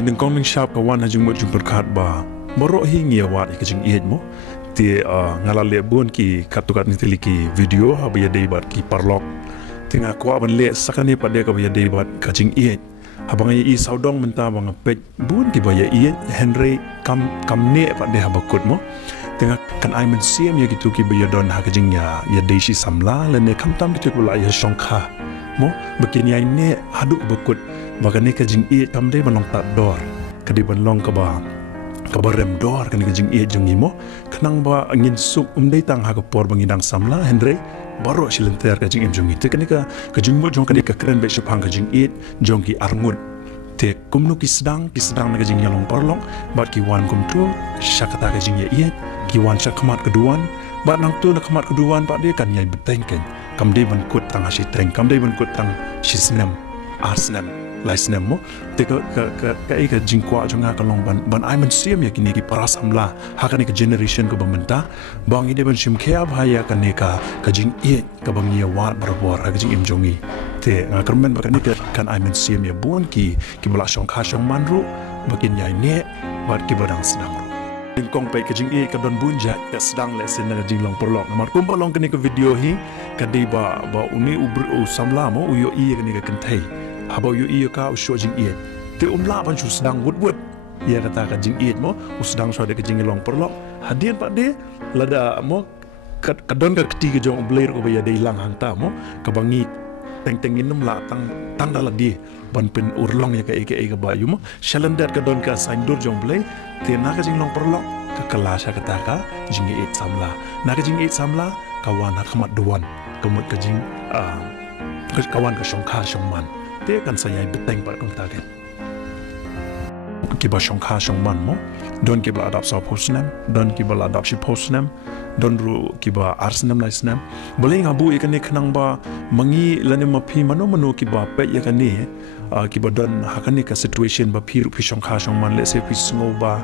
nung kong ning shop kawan hajung mo jung perkat ba moro hi ngia wat ke jing iet mo te ngalale bun ki katukat ni teliki video ha ba dei bat ki parlok tinga kwa ban le sakani pa de ka ba dei bat ka jing iet habang i saudong menta bang pej bun ki ba iet Henry kam ne pa de ha bakut mo tinga kan ai men siam ya gitu ki ba don ha ka jing ya dei shi samla le ne kam tam ki tu la ya shongkha mo begini ai ne haduk bakut bagane ka jing iet kam de ban long ta dor kadi ban long ka ba rem dor kan jing e jing imo kanang ba angin suk dei tang ha ko por bangidang samla Henry baro silenter ka jing em jing te kan ka jing mo jong kan ka kren be shupang ka jing e jong ki arngun te kumnu ki sedang na ka jing yalong parlong bat ki wan kum tu syakata ka jing e ki wan syakmat keduan bat nang tu na khamat keduan pak dia kan yai betengken kam dei ban kut tang ashi treng kam dei ban kut tang shisnem arsnem laisnem mo te ka jingkwa jonga ka long ban ai man siam ya kini ki para samla ha ka ni ka generation ko bamenta bang ide ban sim khia bhaya ka ne ka jing e ka bang ya war barbor ka jing im jongi te kermen ba ka ni kan ai man siam ya bon ki bala shong kha shong manru bakin ya ne bat ki badang sedang ro kong pe ka jing e ka don bunja ka sedang le sen na jing long porlok mar kum long ka ni ka video hi ka dei ba uni ubru samla mo uyo i ka ni ka kentai habau yu iya ka usho jing iet te la ban chu sedang wut ia kata ka jing iet mo usdang so de ka jing long perlok hadian pak de lada mo kadon ka ketiga jong blair ko ya de lang hang ta mo ka bangi teng inum la tang dala di ban pen urlong ya ka ka bayu mo shalandat ka don ka sain dur jong blai te na ka jing long perlok ka kalasha kata ka jing iet samla na ka jing iet samla kawan khamat duan kamut ka jing kawan ka shongkha shongman te kan saya beteng par kong tagen kiba shongkha shongman mo don kiba adap sa posnem don kiba adap shi posnem don ru kiba arsnem laisnem boleh ngabu ikan khnang ba mangi lane mapi mano kiba pe yakani kiba don hakani ka situation ba phi shongkha shongman le se phi sngo ba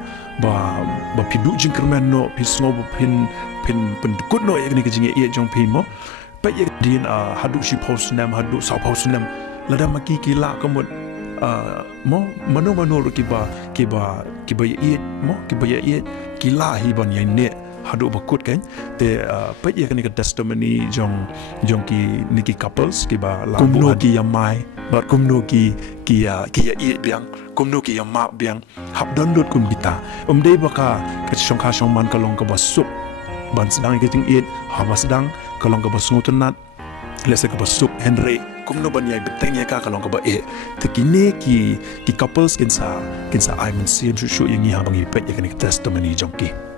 pidu jingkermen no phi sngo ba pin kut no yakani ka jinge ye jong phi mo pe din hadu shi posnem hadu sa posnem lada maki kila kamut mo mano kiba iet mo kiba iet kila hiban yang ne hadu bakut kan te pe ya kan ka testimony jong ki niki couples kiba la kumno ki yamai bat kumno ki iet biang kumno ki yama biang hab don dot kum bita dei baka ka shongkha shongman kalong ka basuk ban sedang ke jing iet ha basdang kalong ka basungutunat lese ka basuk Henry kumno ban yai beteng ya ka kalong ka ba te kini ki couples kinsa ai men siam shu yang ni ha bangi pet ya kan testimony jong ki